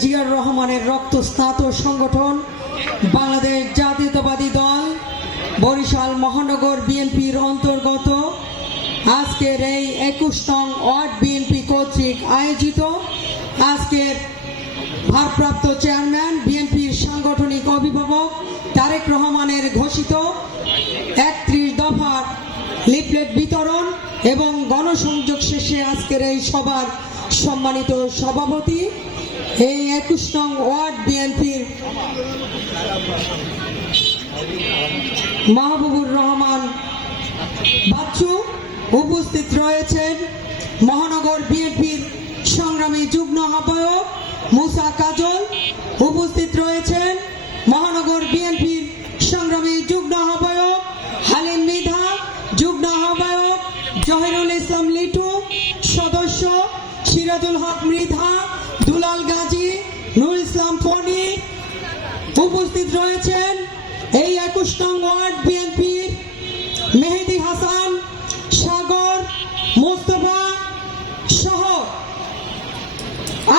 জিয়ার রহমানের রক্ত রক্তস্নাত সংগঠন, বাংলাদেশ জাতীয়তাবাদী দল, বরিশাল মহানগর বিএনপির অন্তর্গত। আজকের এই একুশ নং ওয়ার্ড বিএনপি কর্তৃক আয়োজিত আজকের ভারপ্রাপ্ত চেয়ারম্যান, বিএনপির সাংগঠনিক অভিভাবক তারেক রহমানের ঘোষিত একত্রিশ দফার লিফলেট বিতরণ এবং গণসংযোগ শেষে আজকের এই সভার সম্মানিত সভাপতি এই একুশ নং ওয়ার্ড বিএনপির মাহবুবুর রহমান বাচ্চু উপস্থিত রয়েছেন মহানগর বিএনপির সংগ্রামী যুগ্ম আহ্বায়ক মুসা কাজল উপস্থিত রয়েছেন মহানগর বিএনপির সংগ্রামী যুগ্ম আহ্বায়ক হালিম মৃধা, যুগ্ম আহ্বায়ক জহিরুল ইসলাম লিটু, সদস্য সিরাজুল হক মৃধা, দুলাল নুর ইসলাম ফনি উপস্থিত রয়েছেন। এই একুশ নং ওয়ার্ড বিএনপির মেহেদি হাসান, সাগর, মোস্তফা সহ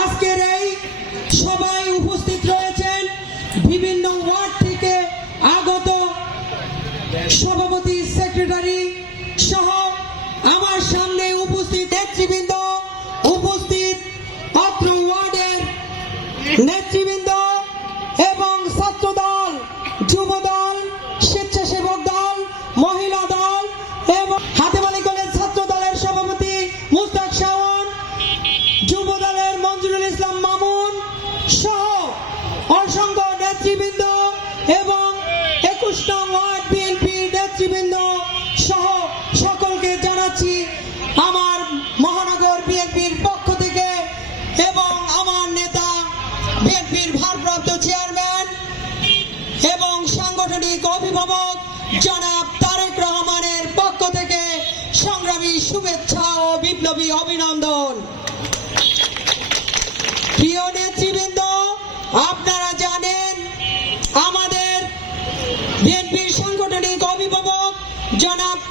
আজকের এই সবাই উপস্থিত রয়েছেন। বিভিন্ন ওয়ার্ড থেকে আগত সভাপতি, সেক্রেটারি সহ আমার সামনে অসংখ্য নেতৃবৃন্দ এবং একুশ নং ওয়ার্ড বিএনপির নেতৃবৃন্দ সহ সকলকে জানাচ্ছি আমার মহানগর বিএনপির পক্ষ থেকে এবং আমার নেতা বিএনপির ভারপ্রাপ্ত চেয়ারম্যান এবং সাংগঠনিক অভিভাবক জনাব তারেক রহমানের পক্ষ থেকে সংগ্রামী শুভেচ্ছা ও বিপ্লবী অভিনন্দন। বিএনপির অভিভাবক জনাব